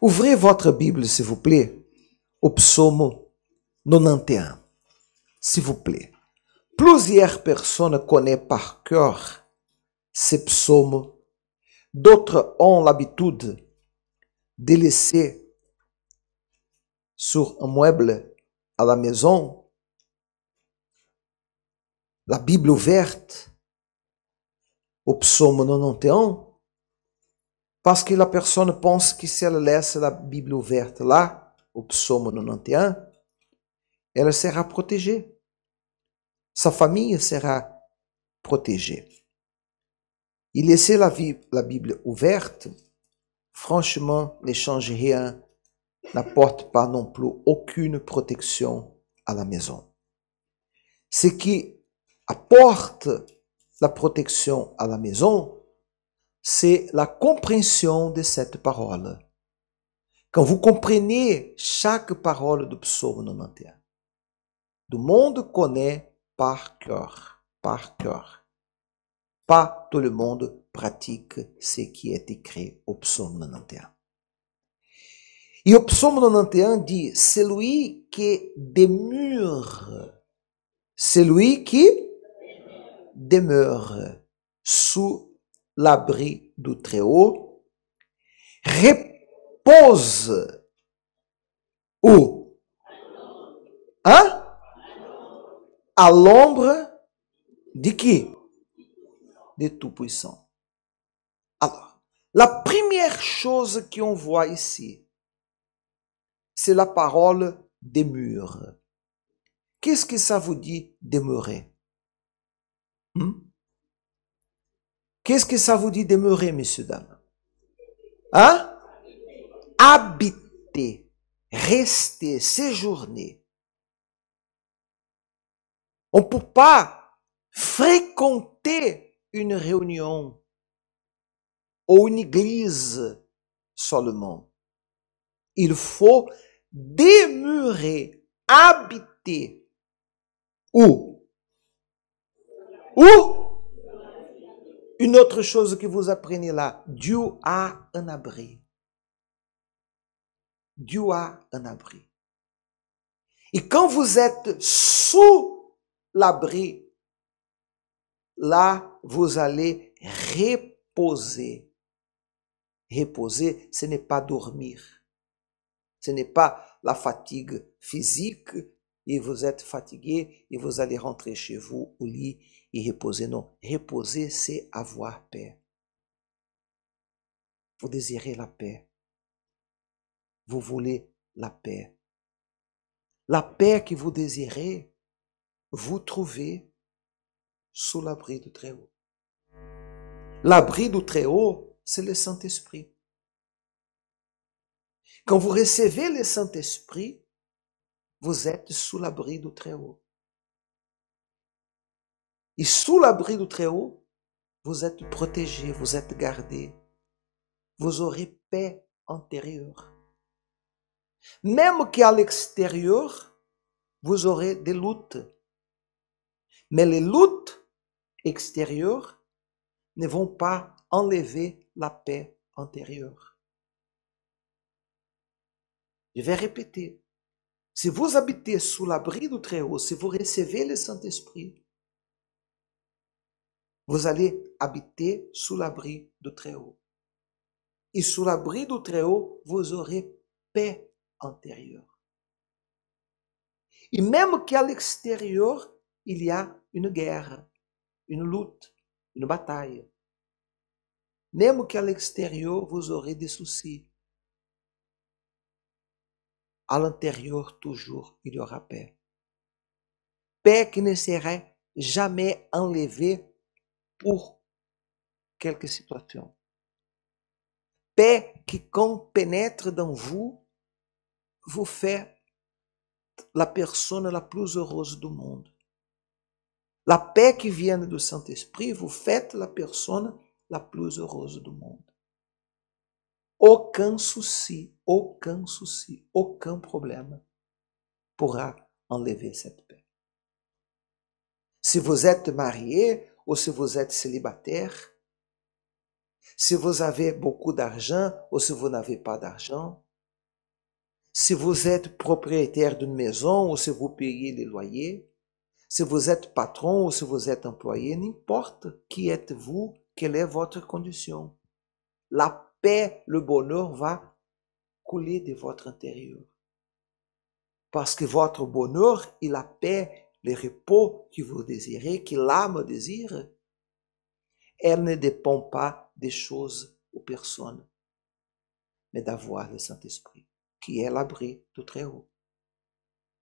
Ouvrez votre Bible, s'il vous plaît, au psaume 91, s'il vous plaît. Plusieurs personnes connaissent par cœur ces psaumes. D'autres ont l'habitude de laisser sur un meuble à la maison la Bible ouverte au psaume 91 parce que la personne pense que si elle laisse la Bible ouverte là, au psaume 91, elle sera protégée. Sa famille sera protégée. Et laisser la Bible ouverte, franchement, ne change rien, n'apporte pas non plus aucune protection à la maison. Ce qui apporte la protection à la maison, c'est la compréhension de cette parole. Quand vous comprenez chaque parole du psaume 91, le monde connaît par cœur, par cœur. Pas tout le monde pratique ce qui est écrit au psaume 91. Et au psaume 91 dit, celui qui demeure sous l'abri du Très-Haut, repose où? Hein? À l'ombre de qui? De Tout-Puissant. Alors, la première chose qu'on voit ici, c'est la parole demeure. Qu'est-ce que ça vous dit demeurer? Qu'est-ce que ça vous dit demeurer, messieurs, dames? Hein? Habiter, rester, séjourner. On ne peut pas fréquenter une réunion ou une église seulement. Il faut demeurer, habiter. Où? Où? Une autre chose que vous apprenez là, Dieu a un abri. Dieu a un abri. Et quand vous êtes sous l'abri, là, vous allez reposer. Reposer, ce n'est pas dormir. Ce n'est pas la fatigue physique et vous êtes fatigué et vous allez rentrer chez vous au lit et reposer. Non, reposer, c'est avoir paix. Vous désirez la paix. Vous voulez la paix. La paix que vous désirez, vous trouvez sous l'abri du Très-Haut. L'abri du Très-Haut, c'est le Saint-Esprit. Quand vous recevez le Saint-Esprit, vous êtes sous l'abri du Très-Haut. Et sous l'abri du Très-Haut, vous êtes protégé, vous êtes gardé. Vous aurez paix intérieure. Même qu'à l'extérieur, vous aurez des luttes. Mais les luttes extérieures ne vont pas enlever la paix intérieure. Je vais répéter. Si vous habitez sous l'abri du Très-Haut, si vous recevez le Saint-Esprit, vous allez habiter sous l'abri du Très-Haut. Et sous l'abri du Très-Haut, vous aurez paix intérieure. Et même qu'à l'extérieur, il y a une guerre, une lutte, une bataille. Même qu'à l'extérieur, vous aurez des soucis. À l'intérieur, toujours, il y aura paix. Paix qui ne sera jamais enlevée pour quelque situation. Paix qui, quand pénètre dans vous, vous fait la personne la plus heureuse du monde. La paix qui vient du Saint-Esprit vous fait la personne la plus heureuse du monde. Aucun souci, aucun problème pourra enlever cette paix. Si vous êtes marié ou si vous êtes célibataire, si vous avez beaucoup d'argent ou si vous n'avez pas d'argent, si vous êtes propriétaire d'une maison ou si vous payez les loyers, si vous êtes patron ou si vous êtes employé, n'importe qui êtes-vous, quelle est votre condition. La paix, le bonheur va couler de votre intérieur. Parce que votre bonheur et la paix, le repos que vous désirez, que l'âme désire, elle ne dépend pas des choses ou personnes, mais d'avoir le Saint-Esprit, qui est l'abri du Très-Haut.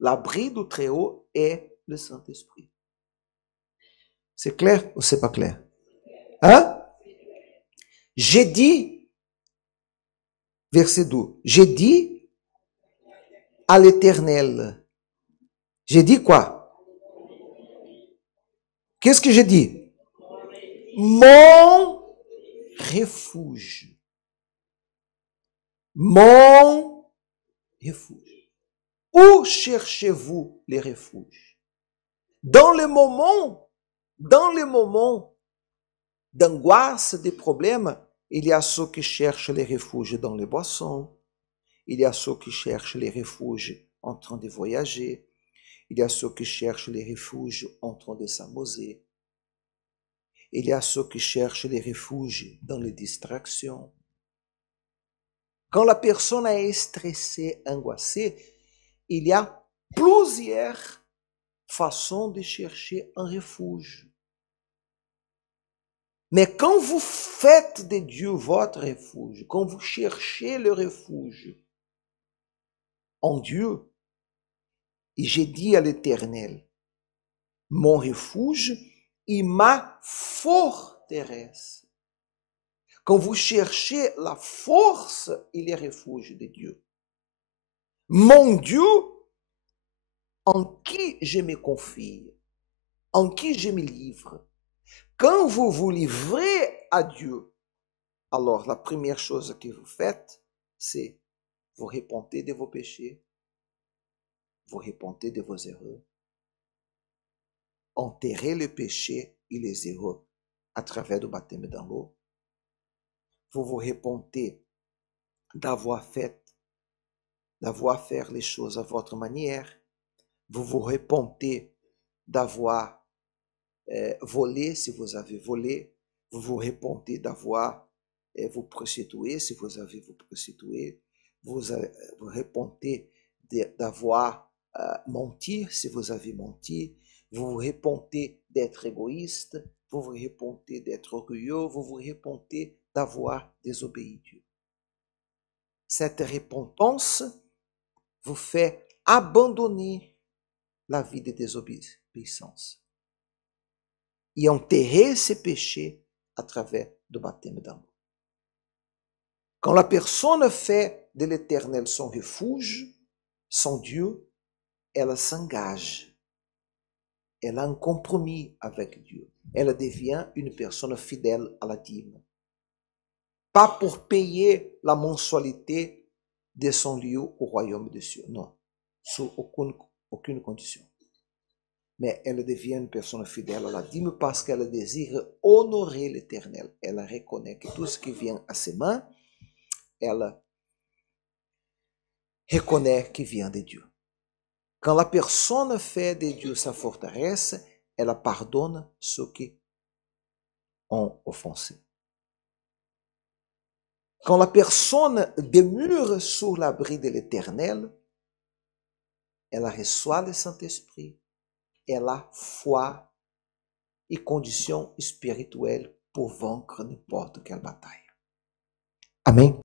L'abri du Très-Haut est le Saint-Esprit. C'est clair ou c'est pas clair? Hein? J'ai dit, verset 12, j'ai dit à l'Éternel. J'ai dit quoi? Qu'est-ce que j'ai dit? Mon refuge. Mon refuge. Où cherchez-vous les refuges? Dans les moments d'angoisse, de problèmes, il y a ceux qui cherchent les refuges dans les boissons, il y a ceux qui cherchent les refuges en train de voyager, il y a ceux qui cherchent les refuges en train de s'amuser, il y a ceux qui cherchent les refuges dans les distractions. Quand la personne est stressée, angoissée, il y a plusieurs façons de chercher un refuge. Mais quand vous faites de Dieu votre refuge, quand vous cherchez le refuge en Dieu, et j'ai dit à l'Éternel, mon refuge et ma forteresse. Quand vous cherchez la force et les refuges de Dieu. Mon Dieu, en qui je me confie, en qui je me livre. Quand vous vous livrez à Dieu, alors la première chose que vous faites, c'est vous repentez de vos péchés, vous repentez de vos erreurs, enterrez le péché et les erreurs à travers le baptême dans l'eau. Vous vous repentez d'avoir fait les choses à votre manière. Vous vous repentez d'avoir volé si vous avez volé. Vous vous repentez d'avoir vous prostitué si vous avez vous prostitué. Vous repentez d'avoir menti si vous avez menti. Vous vous repentez d'être égoïste. Vous vous repentez d'être orgueilleux. Vous vous repentez d'avoir désobéi Dieu. Cette repentance vous fait abandonner la vie de désobéissance et enterrer ses péchés à travers le baptême d'amour. Quand la personne fait de l'Éternel son refuge, son Dieu, elle s'engage. Elle a un compromis avec Dieu. Elle devient une personne fidèle à la dîme. Pas pour payer la mensualité de son lieu au royaume des cieux. Non, sous aucune condition. Mais elle devient une personne fidèle à la dîme parce qu'elle désire honorer l'Éternel. Elle reconnaît que tout ce qui vient à ses mains, elle reconnaît qu'il vient de Dieu. Quand la personne fait de Dieu sa forteresse, elle pardonne ceux qui ont offensé. Quand la personne demeure sous l'abri de l'Éternel, elle reçoit le Saint-Esprit, elle a foi et conditions spirituelles pour vaincre n'importe quelle bataille. Amen.